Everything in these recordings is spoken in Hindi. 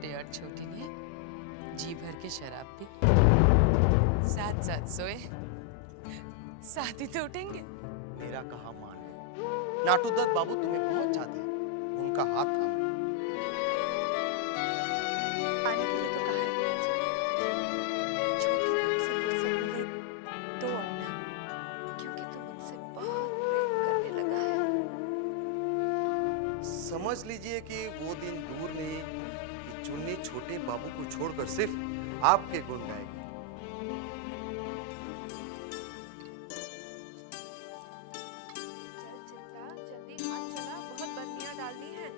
छोटे और छोटी ने जी भर के शराब पी, साथ साथ सोए, साथ ही तो उठेंगे। मेरा कहा मान लो, नाटू दत्त बाबू तुम्हें बहुत चाहते हैं, उनका हाथ थाम लो। आने के लिए तो कहा है, छोटी बहू से फुर्सत मिले तो आना, क्योंकि तू मुझसे बहुत प्रेम करने लगा है। समझ लीजिए कि वो दिन दूर नहीं कि चुन्नी छोटे बाबू को छोड़कर सिर्फ आपके गुण गाएगी। चल चिंता, जल्दी हाथ चला, बहुत बर्नियां डालनी है।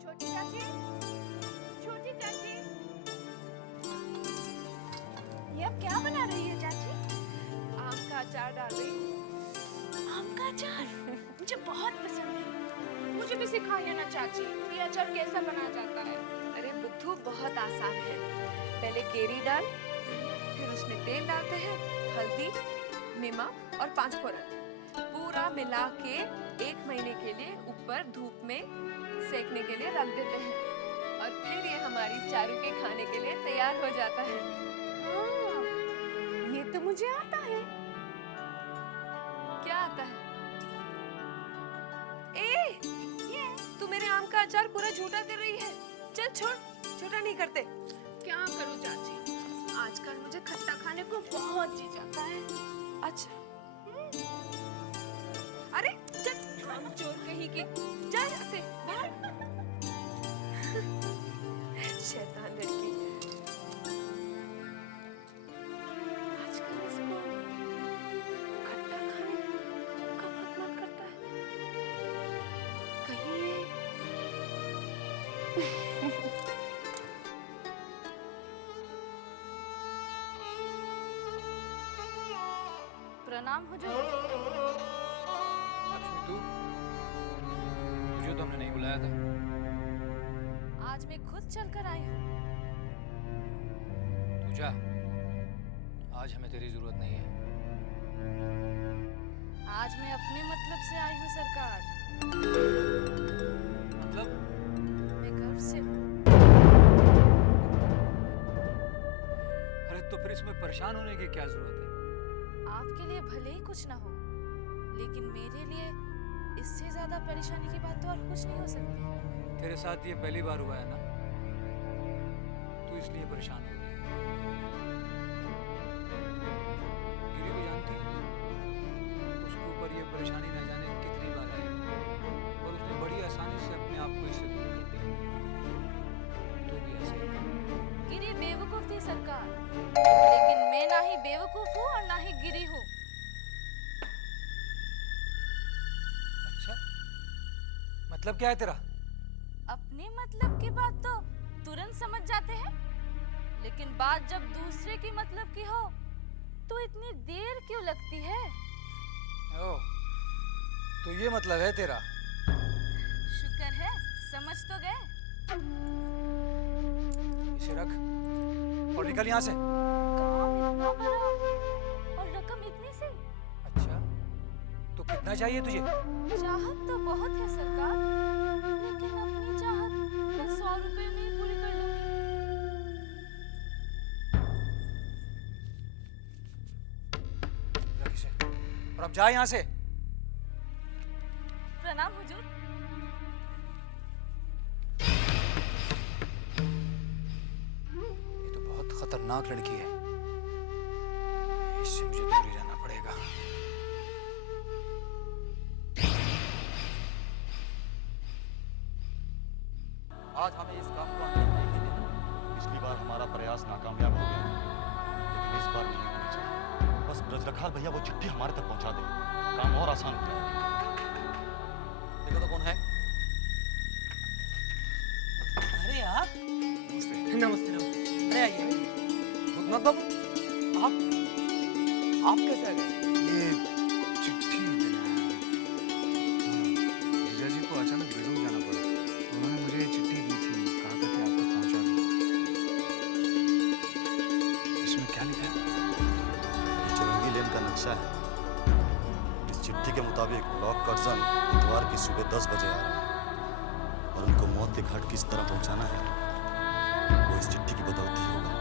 छोटी चाची, छोटी चाची, ये अब क्या बना रही है चाची? आम का अचार डाल रही हूँ। आम का अचार मुझे बहुत पसंद है। मुझे भी सिखाइए ना चाची, ये अचार कैसा बनाया जाता है? अरे बुद्धू, बहुत आसान है। पहले केरी डाल, फिर उसमें तेल डालते हैं, हल्दी, नमक और 5 फोरन, पूरा मिला के 1 महीने के लिए ऊपर धूप में सेकने के लिए रख देते हैं और फिर ये हमारी चारू के खाने के लिए तैयार हो जाता है। हाँ, ये तो मुझे आता है। क्या आता है? ए, ये तू मेरे आम का अचार पूरा झूठा कर रही है। चल छोड़, झूठा नहीं करते। क्या करूं चाची, आजकल मुझे खट्टा खाने को बहुत जी जाता है। अच्छा, अरे चल, हम चोर कहीं की, जा यहाँ से बाहर। शैतान लड़की, आजकल इसको खट्टा खाने का बहुत मन करता है। कहीं ये प्रणाम हुजूर। लक्ष्मी तू, तुझे तो हमने नहीं बुलाया था। आज मैं खुद चलकर आई हूँ। तू जा, आज हमें तेरी जरूरत नहीं है। आज मैं अपने मतलब से आई हूँ सरकार। मतलब? मैं गर्व से हूँ। अरे तो फिर इसमें परेशान होने की क्या जरूरत है? आपके लिए भले ही कुछ ना हो, लेकिन मेरे लिए इससे ज्यादा परेशानी की बात तो और कुछ नहीं हो सकती। तेरे साथ ये पहली बार हुआ है ना, तू इसलिए परेशान हो गई। गिरी को जानती है तू? उसके ऊपर ये परेशानी न जाने कितनी बार आई और उसने बड़ी आसानी से अपने आप को इससे दूर कर दिया। तो भी ऐसे ही कर। गिरी बेवकूफ थी सरकार, लेकिन मैं ना ही बेवकूफ हूँ और ना ही गिरी हूँ। अच्छा, मतलब क्या है तेरा? अपने मतलब की बात तो तुरंत समझ जाते हैं, लेकिन बात जब दूसरे की मतलब की हो तो इतनी देर क्यों लगती है? ओह, तो ये मतलब है तेरा? शुक्र है समझ तो गए। इसे रख और निकल यहाँ से। काम इतना बड़ा और रकम इतनी सी? अच्छा, तो कितना चाहिए तुझे? चाहत तो बहुत है सरकार, लेकिन अपनी चाहत मैं 100 रुपए में ही पूरी कर लूंगी। रख इसे और अब जा यहाँ से। प्रणाम हुजूर। ये तो बहुत खतरनाक लड़की है, इससे मुझे दूर ही रहना पड़ेगा। आज हमें इस काम को अंजाम नहीं देना। पिछली बार हमारा प्रयास नाकामयाब हो गया, लेकिन इस बार नहीं होना चाहिए। बस ब्रजरखाल भैया वो चिट्ठी हमारे तक पहुंचा दे, काम और आसान हो जाएगा। देखो तो कौन है? अरे आप नमस्ते नमस्ते। अरे आइए। भूतनाथ बाबू, आप कैसे आ गए? ये चिट्ठी देना है। हाँ, जीजा जी को अचानक बेलूर जाना पड़ा, तो उन्होंने मुझे ये चिट्ठी दी थी, कहा था कि आपको पहुंचा दूं। इसमें क्या लिखा है? ये चुरंगी लेन का नक्शा है। इस चिट्ठी के मुताबिक लॉर्ड कर्जन बुधवार की सुबह 10 बजे आ रहे हैं और के घाट किस तरह पहुंचाना है वो इस चिट्ठी की बदौलत ही होगा।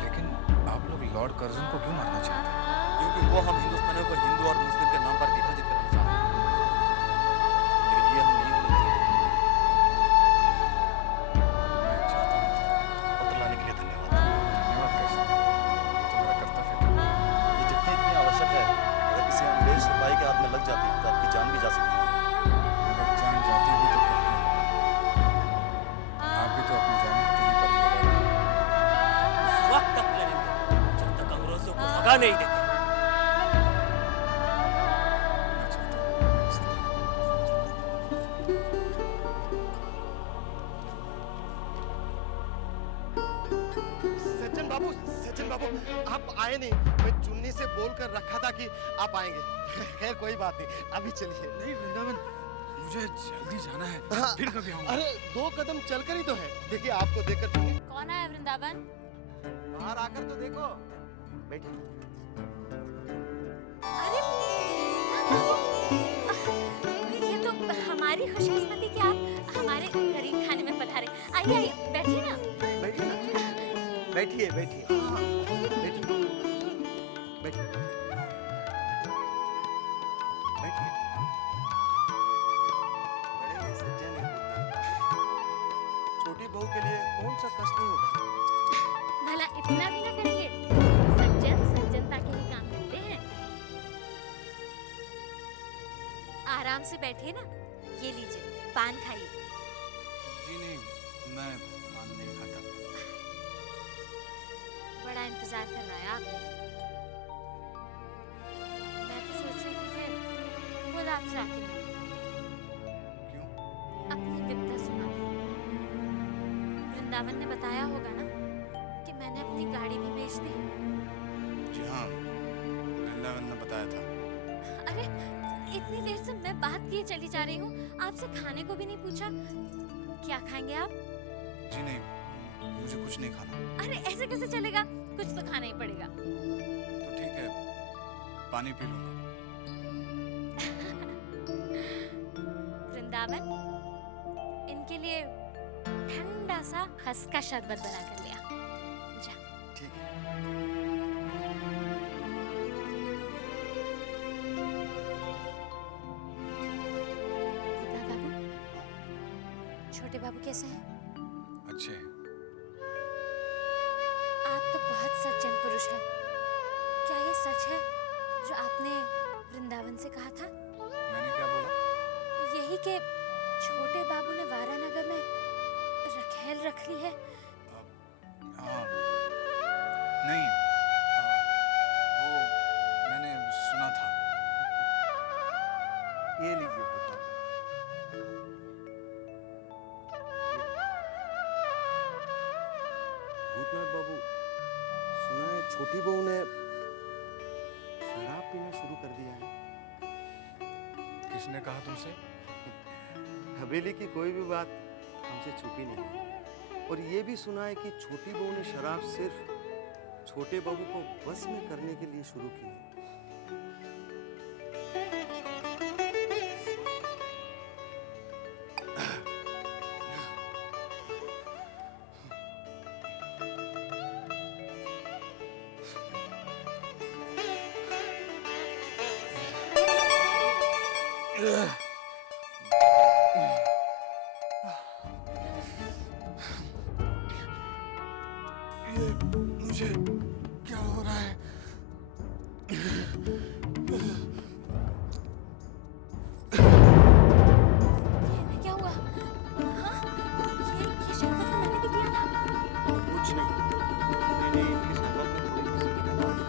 लेकिन आप लोग लॉर्ड कर्जन को क्यों मारना चाहते हैं? क्योंकि वो हम हिंदुस्तानियों को हिंदू और मुस्लिम के नाम पर विभाजित करना चाहते हैं, लेकिन ये हम नहीं होने देंगे। मैं चाहता हूँ। पत्र लाने के लिए धन्यवाद। धन्यवाद कैसे? ये तो मेरा कर्तव्य था। ये चिट्ठी इतनी आवश्यक है, अगर किसी अंग्रेज सिपाही के हाथ में लग जाती तो आपकी जान भी जा सकती है। अगर जान जाती भी तो फिर क्या? आप भी तो अपनी जान हथेली पर ही लगा रहे हैं। उस वक्त तक लड़ेंगे जब तक अंग्रेजों को भगा नहीं देते। मैं चाहता हूँ। सचिन बाबू आप आए नहीं। मैं चुन्नी से बोल कर रखा था कि आप आएंगे। खैर कोई बात नहीं, अभी चलिए। नहीं वृंदावन, मुझे जल्दी जाना है। हाँ, फिर कभी आऊंगा। अरे 2 कदम चलकर ही तो है। देखिए आपको देखकर चुन्नी कौन आया वृंदावन? बाहर आकर तो देखो। बैठिए। अरे ये तो हमारी खुशकिस्मती कि आप हमारे गरीब खाने में पधारे। आइए आइए बैठिए ना। बैठिए ना। बैठिए बैठिए। बैठिए बैठिए बैठिए। बड़े सज्जन हैं पुत्र। छोटी बहू के लिए कौन सा कष्ट नहीं होगा। भला इतना भी ना करेंगे? सज्जन सज्जनता के ही काम करते हैं। आराम से बैठिए ना। ये लीजिए पान खाइए। जी नहीं, मैं पान नहीं खाता। बड़ा इंतजार कर रहा है आपने। मैं तो सोच रही थी कि खुद आपसे आके मिलूं। क्यों? अपनी विपदा सुनाऊं। वृंदावन ने बताया होगा ना कि मैंने अपनी गाड़ी भी बेच दी। जी हाँ, वृंदावन ने बताया था। अरे इतनी देर से मैं बात किए चली जा रही हूँ, आपसे खाने को भी नहीं पूछा। क्या खाएंगे आप? जी नहीं, मुझे कुछ नहीं खाना। अरे ऐसे कैसे चलेगा? कुछ तो खाना ही पड़ेगा। तो ठीक है, पानी पी लूंगा। वृंदावन, इनके लिए ठंडा सा खसका शरबत बना कर लिया। जा। ठीक है। भूतनाथ बाबू, छोटे बाबू कैसे हैं? अच्छे हैं। आप तो बहुत सज्जन पुरुष हैं। क्या ये सच है जो आपने वृंदावन से कहा था? मैंने क्या बोला? यही कि छोटे बाबू ने वारानगर में रखेल रख ली है। हाँ, नहीं, वो मैंने सुना था। ये लीजिए पुत्र। भूतनाथ बाबू, सुना है छोटी बहू ने शराब पीना शुरू कर दिया है। किसने कहा तुमसे? हवेली की कोई भी बात हमसे छुपी नहीं है। और ये भी सुना है कि छोटी बहू ने शराब सिर्फ छोटे बाबू को बस में करने के लिए शुरू की है। ये मुझे क्या हो रहा है? ये क्या हुआ? हाँ? ये शरबत तो मैंने भी पिया था। कुछ नहीं, मैंने इनके शरबत में थोड़ी किसी की दवा दी।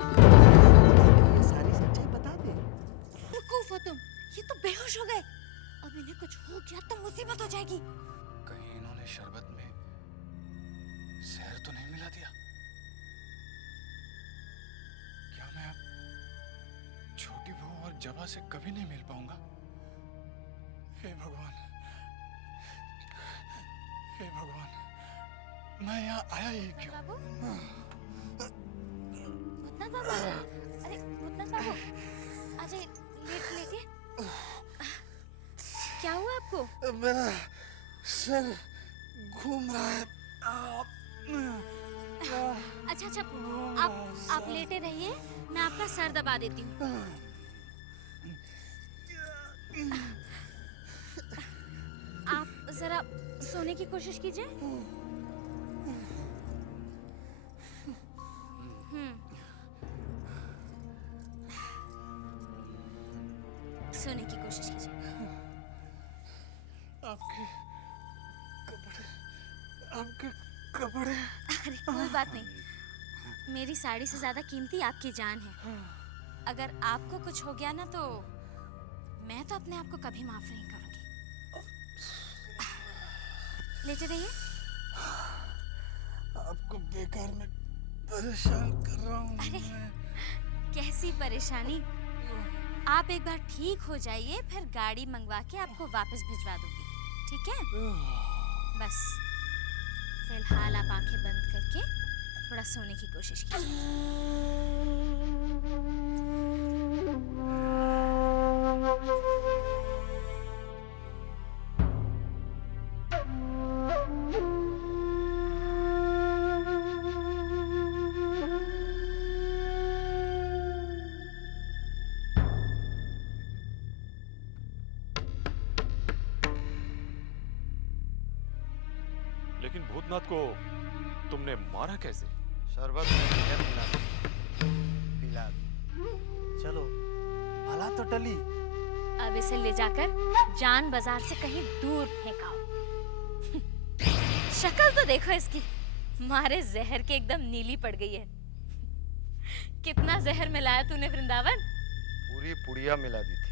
ये सारी सच्चाई बता दे। बेवकूफ हो तुम। ये तो बेहोश हो गए। अब इन्हें कुछ हो गया तो मुसीबत हो जाएगी। कहीं इन्होंने शरबत में जहर तो नहीं मिला दिया? क्या मैं अब छोटी बहू और जबा से कभी नहीं मिल पाऊंगा? हे भगवान, हे भगवान, मैं यहाँ आया ही क्यों? बाबू, भूतनाथ बाबू, अरे भूतनाथ बाबू, आ जाइए, लेटिए। क्या हुआ आपको? मेरा सर घूम रहा है। अच्छा अच्छा, आप लेटे रहिए, मैं आपका सर दबा देती हूँ। आप जरा सोने की कोशिश कीजिए। सोने की कोशिश कीजिए। आपके कपड़े। अरे कोई बात नहीं, मेरी साड़ी से ज्यादा कीमती आपकी जान है। अगर आपको कुछ हो गया ना तो मैं तो अपने आप को कभी माफ नहीं करूंगी। लेटे रहिए। आपको बेकार में परेशान कर रहा हूँ। अरे कैसी परेशानी, आप एक बार ठीक हो जाइए, फिर गाड़ी मंगवा के आपको वापस भिजवा दूंगी, ठीक है? बस फिलहाल आप आंखें बंद करके थोड़ा सोने की कोशिश कीजिए। लेकिन भूतनाथ को तुमने मारा कैसे? शरबत में जहर मिला पिला दो। चलो भला तो टली। अब इसे ले जाकर जान बाजार से कहीं दूर फेंकाओ। शक्ल तो देखो इसकी, मारे जहर के एकदम नीली पड़ गई है। कितना जहर मिलाया तूने वृंदावन? पूरी पुड़िया मिला दी थी।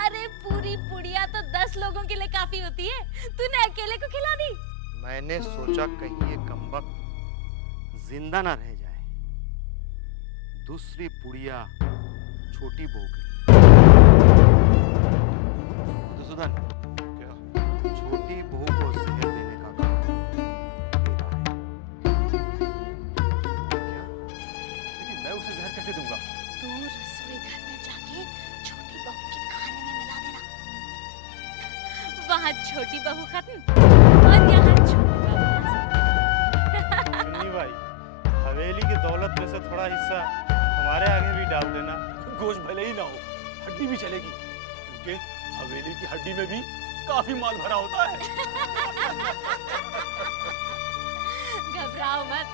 अरे पूरी पुड़िया तो 10 लोगों के लिए काफी होती है, तूने अकेले को खिला दी। मैंने सोचा कहीं ये कमबख्त जिंदा ना रह जाए। दूसरी पुड़िया छोटी बहू के लिए। मधुसूदन, क्या? छोटी बहू को जहर देने का काम तेरा है। क्या? लेकिन मैं उसे जहर कैसे दूंगा? तू रसोई घर में जाके छोटी बहू के खाने में मिला देना। वहाँ छोटी बहू खत्म और यहाँ छोटी बहू हाजिर। नहीं भाई, हवेली की दौलत में से थोड़ा हिस्सा हमारे आगे भी डाल देना। गोश्त भले ही ना हो, हड्डी भी चलेगी, क्योंकि हवेली की हड्डी में भी काफी माल भरा होता है। घबराओ मत,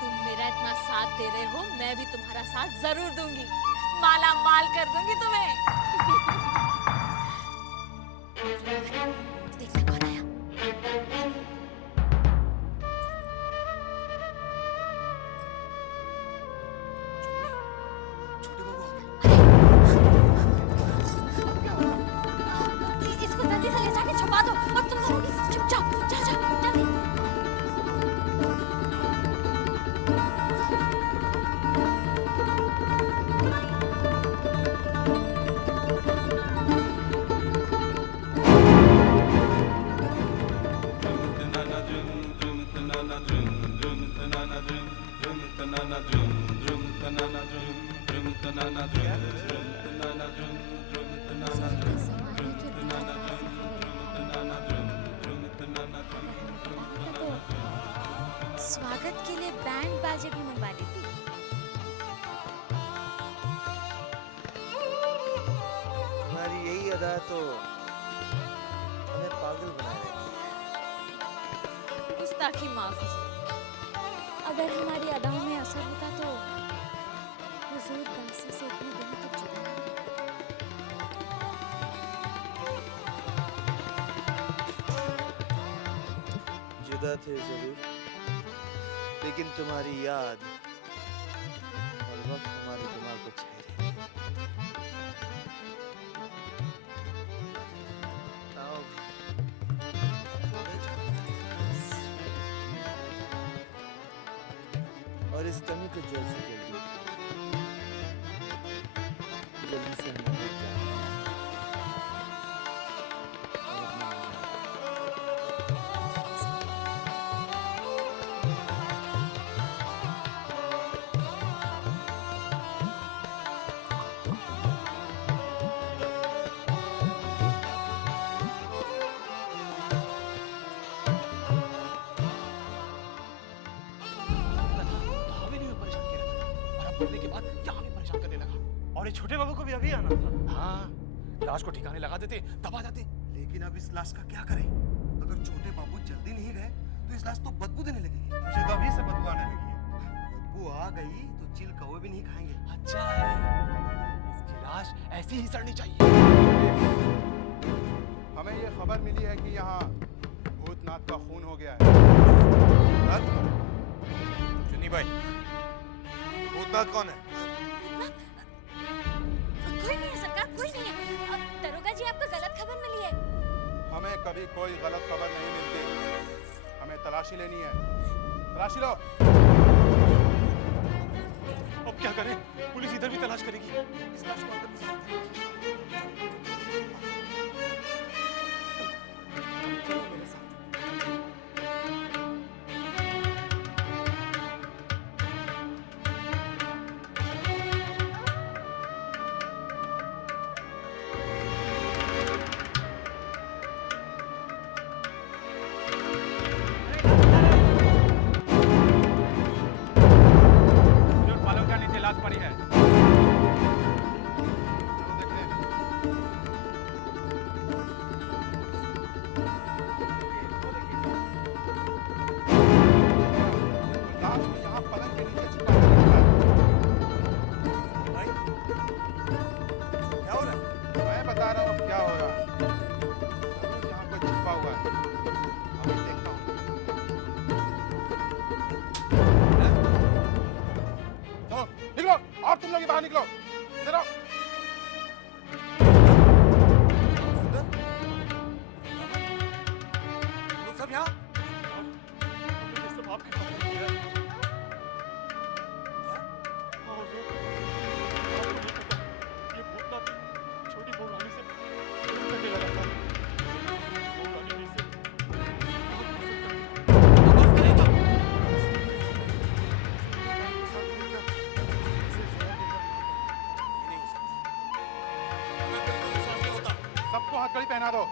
तुम मेरा इतना साथ दे रहे हो, मैं भी तुम्हारा साथ जरूर दूंगी। माला माल कर दूंगी तुम्हें। देखते कौन आया? इसको जल्दी से ले जाके छुपा दो और तुम लोग चुप जाओ, जाओ जाओ जल्दी। स्वागत के लिए बैंड बाजे भी मंगवा लेती। तुम्हारी यही अदा तो हमें पागल बनाए रखी है। गुस्ताखी माफ कीजिए। अगर हमारी अदाओं में असर होता तो हुजूर बादशाह से इतने दिनों तक जुदा नहीं रहते। जुदा थे जरूर, लेकिन तुम्हारी याद हर वक्त हमारे दिमाग को छाए रहती है। आओ, और इस कमी को जल्द से जल्दी से हमें मिल जाए। और अपना मजा। हमारे छोटे बाबू को भी अभी आना था। हाँ, लाश को ठिकाने लगा देते तब आ जाते। लेकिन अब इस लाश का क्या करें? अगर छोटे बाबू जल्दी नहीं गए तो इस लाश तो बदबू देने लगेगी। मुझे तो अभी से बदबू आने लगी है। बदबू आ गई तो चिल कौवे भी नहीं खाएंगे। अच्छा है, इसकी लाश ऐसी ही सड़नी चाहिए। हमें ये खबर मिली है कि यहाँ भूतनाथ का खून हो गया है। चुन्नी भाई, भूतनाथ कौन है? कोई नहीं है सरकार, कोई नहीं है। अब दरोगा जी आपको गलत खबर मिली है। हमें कभी कोई गलत खबर नहीं मिलती। हमें तलाशी लेनी है। तलाशी लो। अब क्या करें? पुलिस इधर भी तलाश करेगी। इस लाश को अंदर घुसा दो। चलो मेरे साथ। पालों का नीचे लाश पड़ी है। चलो देखते हैं। लाश को यहाँ पलंग के नीचे छुपा कर रखा है। भाई, क्या हो रहा है? मैं बता रहा हूँ अब क्या हो रहा है। जरूर यहाँ कोई छुपा हुआ है। अभी देखता हूँ। चलो निकलो, और तुम लोग बाहर निकलो। इधर आओ। लोग सब यहाँ? हमने ये सब आपके सामने किया है। हाँ हुजूर, आपको नहीं पता, ये भूतनाथ छोटी बहू रानी से प्रेम करने लगा था। बहू रानी भी इसे बहुत पसंद करती थी। सबको हथकड़ी पहना दो।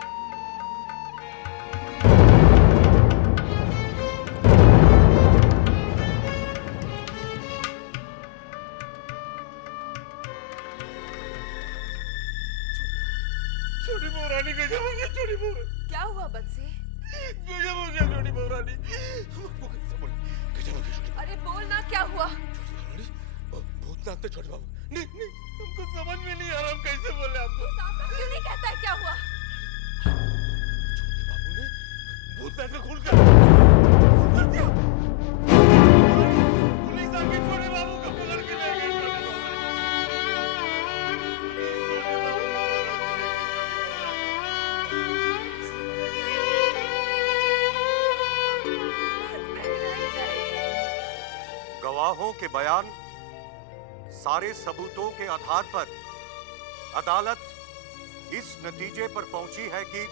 छोटी बहू रानी गजब हो गया। छोटी बहू क्या हुआ बंसी? गजब हो गया। छोटी बहू रानी वो कैसे बोले? गजब हो गया छोटी अरे बोल ना, क्या हुआ? बहू रानी। भूतनाथ तो छोटे बाबू। नहीं नहीं, हमको समझ में नहीं आ रहा हम कैसे बोले आपको। साफ साफ क्यों नहीं कहता है क्या हुआ? छोटे बाबू ने भूतनाथ का खून कर दिया। पुलिस आके छोटे बाबू को पकड़ के ले गई। गवाहों के बयान, सारे सबूतों के आधार पर अदालत इस नतीजे पर पहुंची है कि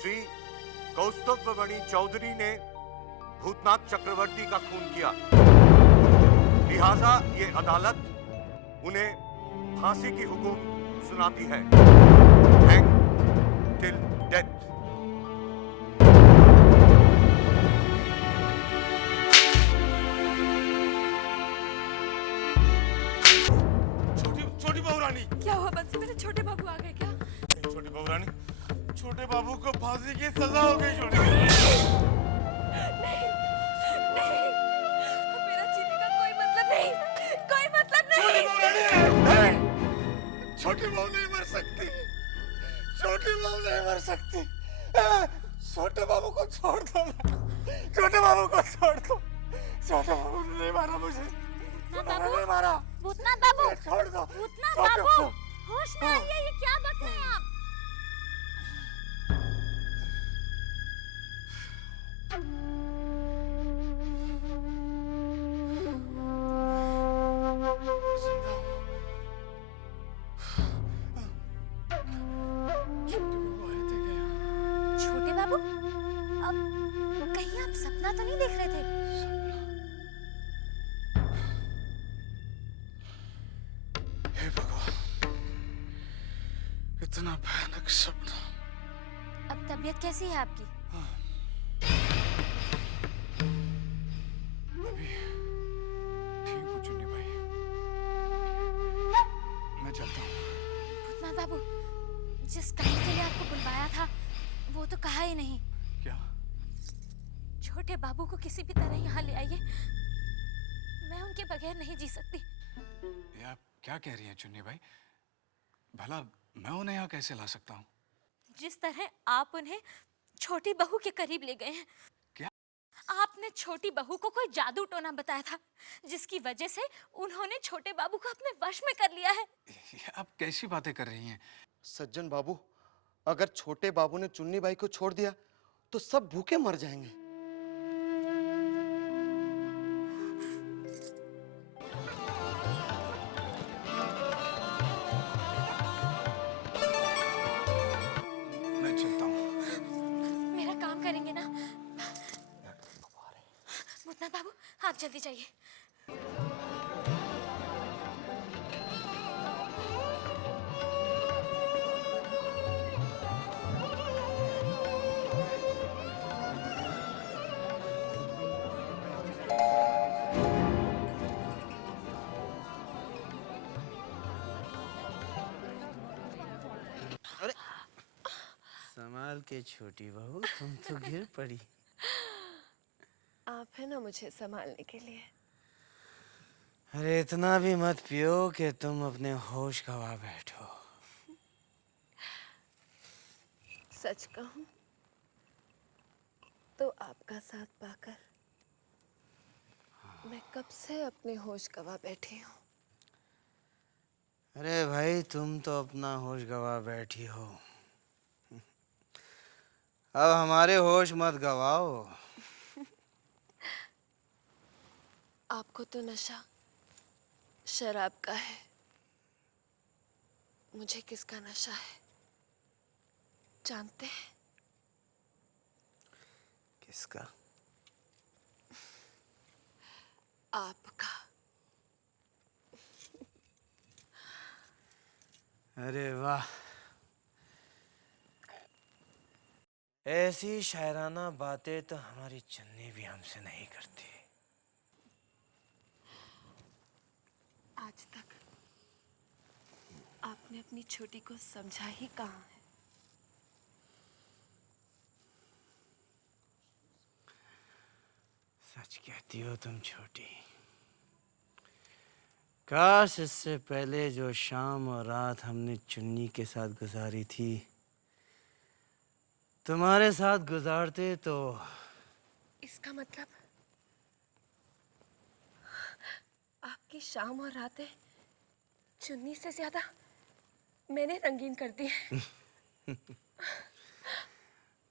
श्री कौस्तुभमणि चौधरी ने भूतनाथ चक्रवर्ती का खून किया। लिहाजा ये अदालत उन्हें फांसी की हुकुम सुनाती है। Hang till death. छोटी बहू रानी। क्या हुआ बंसी? मेरे छोटे बाबू आ गए क्या? छोटी बहू रानी, छोटे बाबू को फांसी की सजा हो गई। छोटी नहीं, मेरा जीने का कोई मतलब नहीं, कोई मतलब नहीं। बहू रानी, छोटी बहू नहीं मर सकती। छोटी बहू नहीं मर सकती। छोटे बाबू को छोड़ दो ना। छोटे बाबू को छोड़ दो। छोटे बाबू ने नहीं मारा मुझे। बाबू नहीं मारा। भूतनाथ बाबू, छोड़ दो। भूतनाथ छोड़ दो। बाबू, होश में आइए। ये क्या बक रहे हैं आप? छोटे बाबू, अब कहीं आप सपना तो नहीं देख रहे थे? हे भगवान, इतना भयानक सपना। अब तबीयत कैसी है आपकी? अभी ठीक हूँ चुन्नी भाई। बाबू, जिस काम के लिए आपको बुलवाया था वो तो कहा ही नहीं। क्या? छोटे बाबू को किसी भी तरह यहाँ ले आइए, मैं उनके बगैर नहीं जी सकती। ये आप क्या कह रही हैं चुन्नी भाई? भला मैं उन्हें यहाँ कैसे ला सकता हूँ? जिस तरह आप उन्हें छोटी बहू के करीब ले गए हैं। क्या? आपने छोटी बहू को कोई जादू टोना बताया था, जिसकी वजह से उन्होंने छोटे बाबू को अपने वश में कर लिया है। ये आप कैसी बातें कर रही हैं? सज्जन बाबू, अगर छोटे बाबू ने चुन्नी बाई को छोड़ दिया तो सब भूखे मर जाएंगे। मैं चलता हूँ। मेरा काम करेंगे ना? भूतनाथ बाबू, आप जल्दी जाइए। संभाल के छोटी बहू, तुम तो गिर पड़ी। आप है ना मुझे संभालने के लिए। अरे इतना भी मत पियो कि तुम अपने होश गवा बैठो। सच कहूं तो आपका साथ पाकर मैं कब से अपने होश गवा बैठी हूँ। अरे भाई, तुम तो अपना होश गवा बैठी हो, अब हमारे होश मत गवाओ। आपको तो नशा शराब का है, मुझे किसका नशा है जानते हैं? किसका? आपका। अरे वाह, ऐसी शायराना बातें तो हमारी चन्नी भी हमसे नहीं करती। आज तक आपने अपनी छोटी को समझा ही कहाँ है। सच कहती हो तुम छोटी। काश इससे पहले जो शाम और रात हमने चुन्नी के साथ गुजारी थी तुम्हारे साथ गुजारते तो। इसका मतलब आपकी शाम और रातें चुन्नी से ज्यादा मैंने रंगीन कर दी है।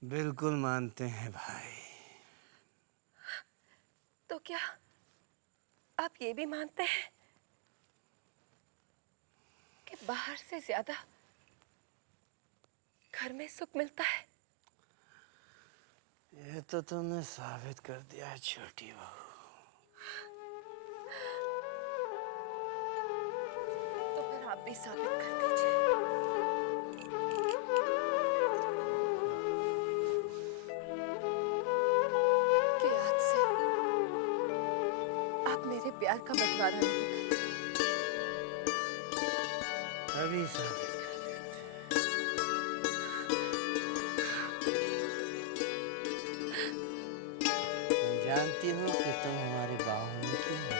बिल्कुल मानते हैं भाई। तो क्या आप ये भी मानते हैं कि बाहर से ज्यादा घर में सुख मिलता है? ये तो तुमने साबित कर दिया है छोटी बहू। तो फिर आप भी साबित कर दीजिए। कि आज से आप मेरे प्यार का बंटवारा नहीं करेंगे। अभी साबित कर देते। तुम जानती हो कि तुम हमारे बाहों में क्यों हो?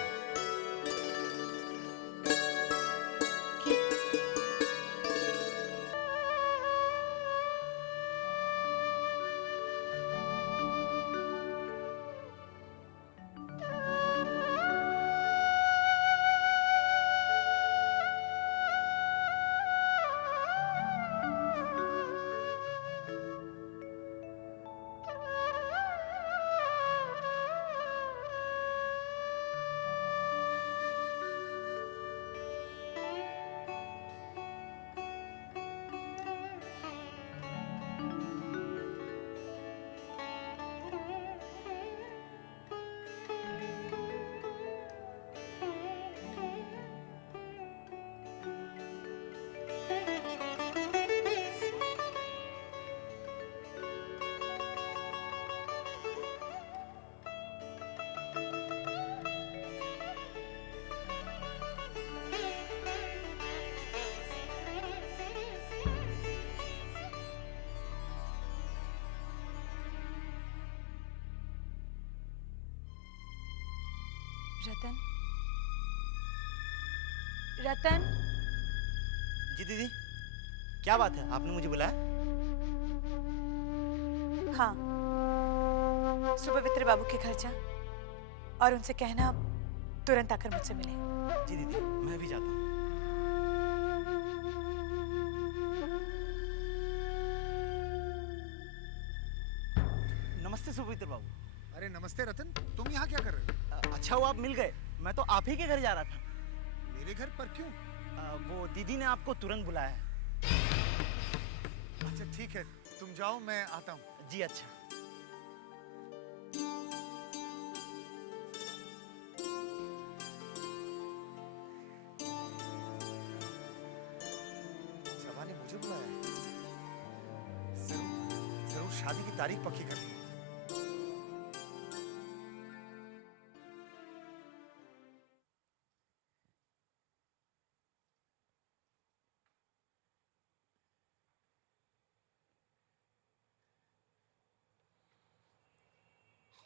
रतन, रतन। जी दीदी, क्या बात है, आपने मुझे बुलाया? हाँ, सुपवित्र बाबू के घर जा और उनसे कहना तुरंत आकर मुझसे मिले। जी दीदी, मैं भी जाता हूँ। नमस्ते सुपवित्र बाबू। अरे नमस्ते रतन, तुम यहाँ क्या कर रहे हो? अच्छा हुआ आप मिल गए, मैं तो आप ही के घर जा रहा था। मेरे घर पर क्यों? वो दीदी ने आपको तुरंत बुलाया है। अच्छा ठीक है, तुम जाओ, मैं आता हूँ। जी अच्छा। जवा ने मुझे बुलाया है। जरूर जरूर शादी की तारीख पक्की करनी है।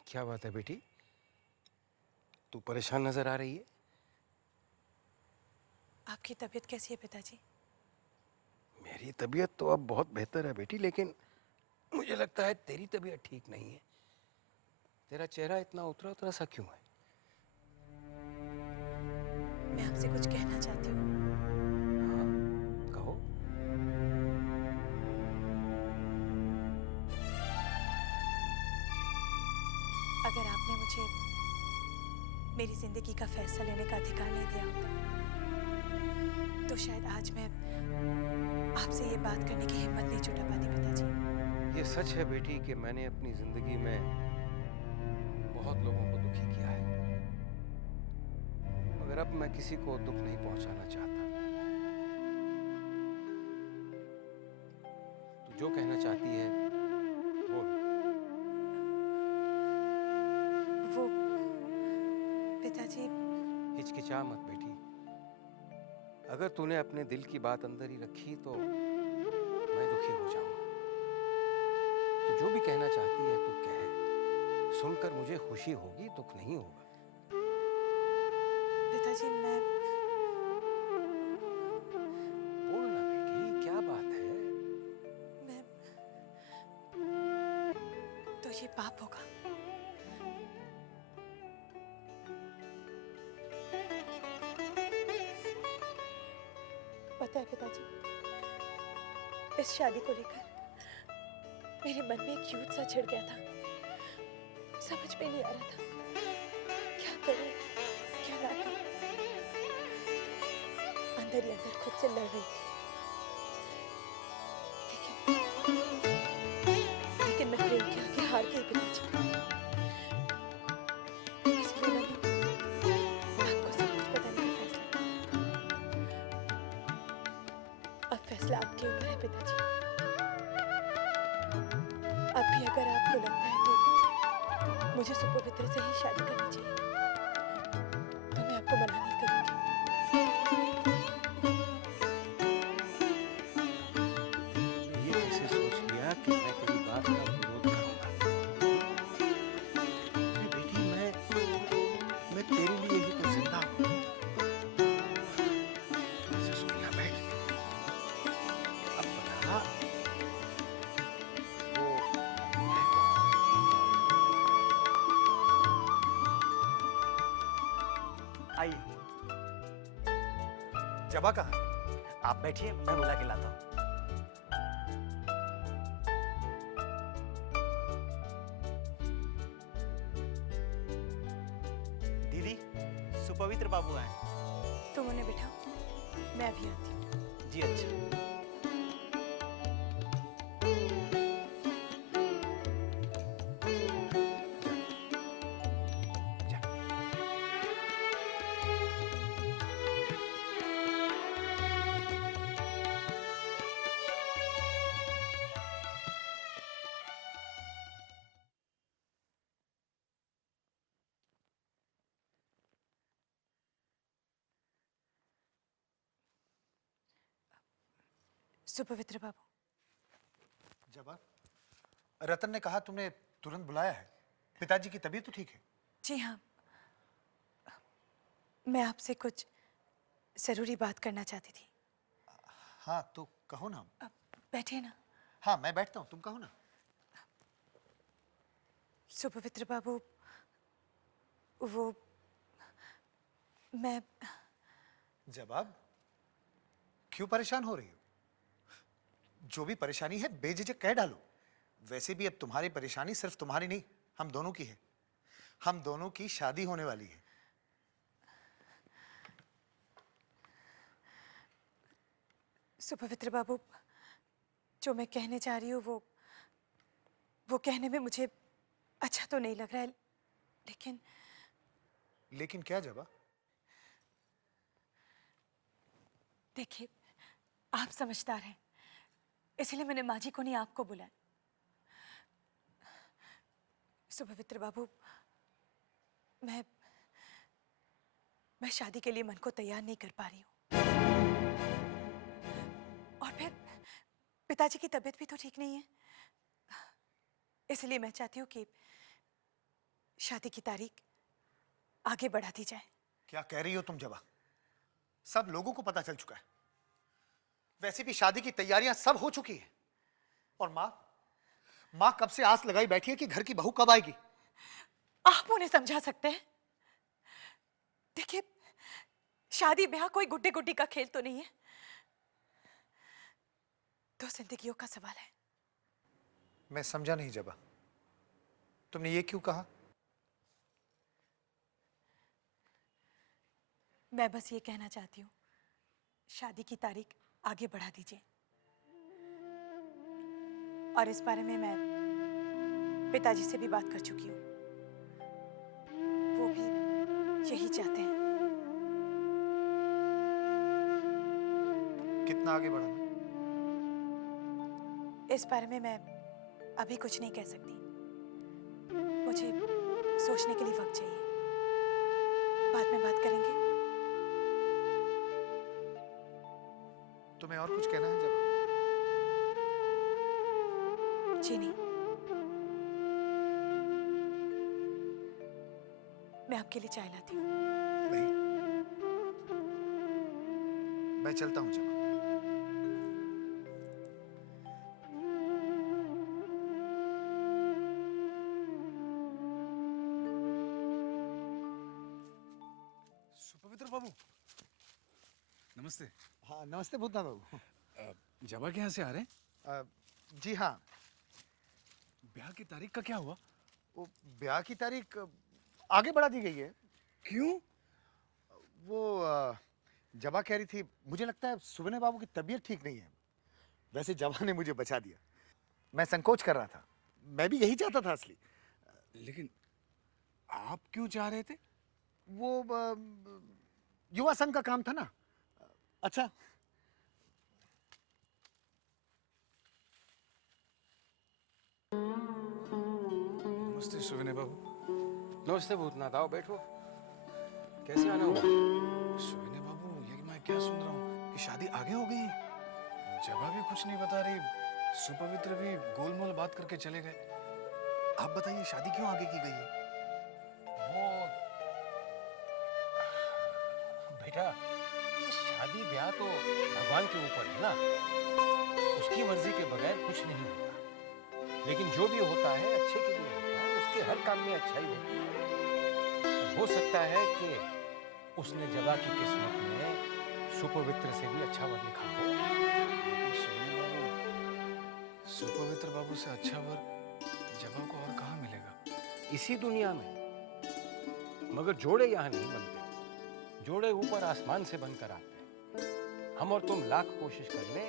क्या बात है बेटी, तू परेशान नजर आ रही है? आपकी तबीयत कैसी है पिताजी? मेरी तबीयत तो अब बहुत बेहतर है बेटी, लेकिन मुझे लगता है तेरी तबीयत ठीक नहीं है। तेरा चेहरा इतना उतरा उतरा सा क्यों है? मैं आपसे कुछ कहना चाहती हूँ। हाँ, कहो। अगर आपने मुझे मेरी जिंदगी का फैसला लेने का अधिकार नहीं दिया होता तो शायद आज मैं आपसे ये बात करने की हिम्मत नहीं जुटा पाती पिताजी। ये सच है बेटी कि मैंने अपनी जिंदगी में बहुत लोगों को दुखी किया है, मगर अब मैं किसी को दुख नहीं पहुंचाना चाहता। तू जो कहना चाहती है बोल। वो पिताजी, हिचकिचा मत बेटी, अगर तूने अपने दिल की बात अंदर ही रखी तो मैं दुखी हो जाऊंगा। तू जो भी कहना चाहती है तू कह, सुनकर मुझे खुशी होगी, दुख नहीं होगा। पिताजी मैं बोल ना बेटी, क्या बात है? मैं तो ये पाप होगा। पता है पिताजी, इस शादी को लेकर मेरे मन में एक युद्ध सा छिड़ गया था। समझ में नहीं आ रहा था क्या करूं क्या ना करूं। अंदर ही अंदर खुद से लड़ रही थी। लेकिन मैं प्रेम के आगे हार गई पिताजी। इसलिए मैंने आपको सब कुछ बताने का फैसला किया। अब फैसला आपके ऊपर है पिताजी। अब भी अगर आपको लगता है कि मुझे सुपवित्र से ही शादी करनी चाहिए तो मैं आपको मना नहीं करूंगी। ये कैसे सोच लिया कि मैं तेरी बात का विरोध करूंगा? अरे बेटी, मैं तेरे लिए ही तो जिंदा हूं। ऐसे सोनिया बैठ, अब बता वो है कौन? आइए, जवा कहाँ? आप बैठिए, मैं बुला के लाता हूँ। दीदी, सुपवित्र बाबू आए। तुम उन्हें बिठाओ, मैं अभी आती हूँ। जी अच्छा। सुपवित्र बाबू, जवा, रतन ने कहा तुमने तुरंत बुलाया है। पिताजी की तबीयत तो ठीक है? जी हाँ, मैं आपसे कुछ जरूरी बात करना चाहती थी। हाँ तो कहो ना। बैठिए ना। हाँ मैं बैठता हूँ, तुम कहो ना। सुपवित्र बाबू, वो मैं जवाब, क्यों परेशान हो रही हो? जो भी परेशानी है बेझिझक कह डालो। वैसे भी अब तुम्हारी परेशानी सिर्फ तुम्हारी नहीं, हम दोनों की है। हम दोनों की शादी होने वाली है। सुपवित्र बाबू, जो मैं कहने जा रही हूँ वो कहने में मुझे अच्छा तो नहीं लग रहा है, लेकिन क्या जवा? देखिए, आप समझदार हैं, इसलिए मैंने माँ जी को नहीं आपको बुलाया। सुपवित्र बाबू, मैं शादी के लिए मन को तैयार नहीं कर पा रही हूँ। और फिर पिताजी की तबीयत भी तो ठीक नहीं है, इसलिए मैं चाहती हूँ कि शादी की तारीख आगे बढ़ा दी जाए। क्या कह रही हो तुम जवा? सब लोगों को पता चल चुका है। वैसे भी शादी की तैयारियां सब हो चुकी है। और माँ कब से आस लगाई बैठी है कि घर की बहू कब आएगी। आप उन्हें समझा सकते हैं? देखिए, शादी ब्याह कोई गुड्डे गुड्डी का खेल तो नहीं है, दो जिंदगियों का सवाल है। मैं समझा नहीं जबा, तुमने ये क्यों कहा? मैं बस ये कहना चाहती हूँ, शादी की तारीख आगे बढ़ा दीजिए। और इस बारे में मैं पिताजी से भी बात कर चुकी हूँ, वो भी यही चाहते हैं। कितना आगे बढ़ाना? इस बारे में मैं अभी कुछ नहीं कह सकती, मुझे सोचने के लिए वक्त चाहिए। बाद में बात करेंगे। तुम्हें और कुछ कहना है जब? जी नहीं, मैं आपके लिए चाय लाती हूँ। नहीं, मैं चलता हूँ जब। सुपवित्र बाबू, नमस्ते। हाँ नमस्ते भूतनाथ बाबू। जबा के यहाँ से आ रहे हैं? जी हाँ। ब्याह की तारीख का क्या हुआ? वो ब्याह की तारीख आगे बढ़ा दी गई है। क्यों? वो जबा कह रही थी, मुझे लगता है सुबने बाबू की तबीयत ठीक नहीं है। वैसे जबा ने मुझे बचा दिया, मैं संकोच कर रहा था। मैं भी यही चाहता था असली। लेकिन आप क्यों चाह रहे थे? वो युवा संघ का काम था ना। अच्छा, नमस्ते सुविनय बाबू। नमस्ते भूतनाथ, आओ बैठो। कैसे आना हुआ? सुविनय बाबू, ये मैं क्या सुन रहा हूँ कि शादी आगे हो गई है। जबा भी कुछ नहीं बता रही, सुपवित्र भी गोलमोल बात करके चले गए। आप बताइए, शादी क्यों आगे की गई है? वो बेटा, ये शादी ब्याह तो भगवान के ऊपर है ना, उसकी मर्जी के बगैर कुछ नहीं होता। लेकिन जो भी होता है अच्छे के लिए होता है, उसके हर काम में अच्छाई होती है। हो सकता है कि उसने जबा की किस्मत में सुपवित्र से भी अच्छा वर लिखा हो। सुविनय बाबू, सुपवित्र बाबू से अच्छा वर जबा को और कहाँ मिलेगा? इसी दुनिया में। मगर जोड़े यहाँ नहीं बनते, जोड़े ऊपर आसमान से बनकर आते हैं। हम और तुम लाख कोशिश कर ले,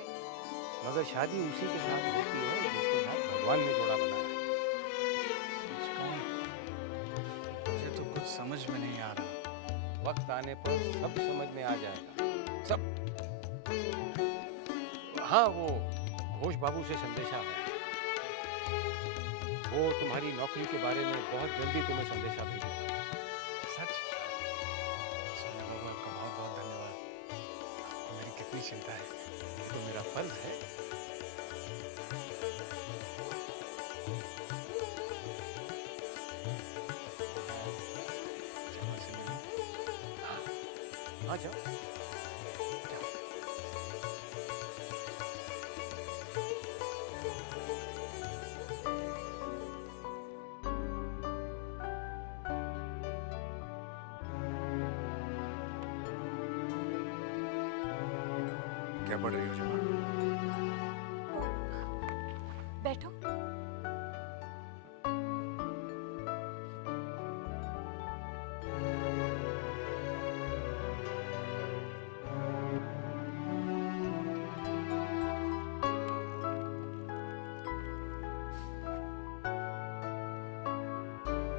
मगर शादी उसी के साथ होती है जिसके साथ भगवान ने जोड़ा बनाया है। मुझे तो कुछ समझ में नहीं आ रहा। वक्त आने पर सब समझ में आ जाएगा, सब। हाँ, वो घोष बाबू से संदेशा है। वो तुम्हारी नौकरी के बारे में बहुत जल्दी तुम्हें संदेशा भेजेगा। सच? सुविनय बाबू, आपका बहुत बहुत धन्यवाद। आपको मेरी कितनी चिंता है। ये तो मेरा फर्ज है। जबा से मिलूं? हाँ, हाँ जाओ जाओ। क्या पढ़ रही हो जमा? बैठो।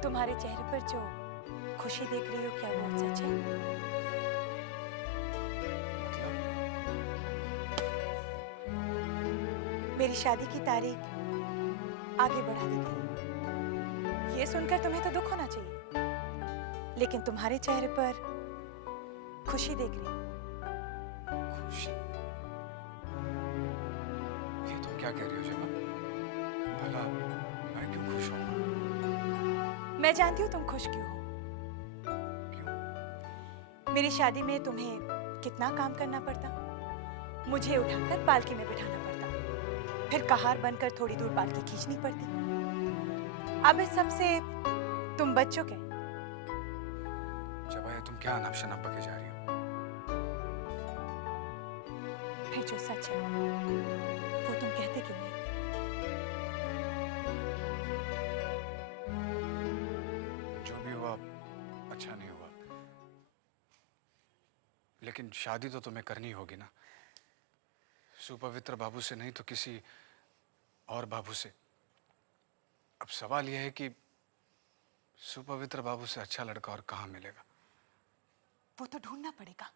तुम्हारे चेहरे पर जो खुशी देख रही हो, क्या वो सच है? मेरी शादी की तारीख आगे बढ़ा दी गई। ये सुनकर तुम्हें तो दुख होना चाहिए, लेकिन तुम्हारे चेहरे पर खुशी देख रही हूँ। खुशी? ये तुम क्या कह रही हो जमा? भला मैं क्यों खुश हूँ? मैं जानती हूँ तुम खुश क्यों हो। क्यों? मेरी शादी में तुम्हें कितना काम करना पड़ता, मुझे उठाकर पालकी में बिठाना पड़ता, फिर कहार बनकर थोड़ी दूर पालकी खींचनी पड़ती। अब इस सब से तुम बच चुके। जब तुम क्या अनाप शनाप बके जा रही हो? फिर जो सच है वो तुम कहते क्यों नहीं? जो भी हुआ अच्छा नहीं हुआ, लेकिन शादी तो तुम्हें करनी होगी ना, सुपवित्र बाबू से नहीं तो किसी और बाबू से। अब सवाल यह है कि सुपवित्र बाबू से अच्छा लड़का और कहाँ मिलेगा? वो तो ढूंढना पड़ेगा।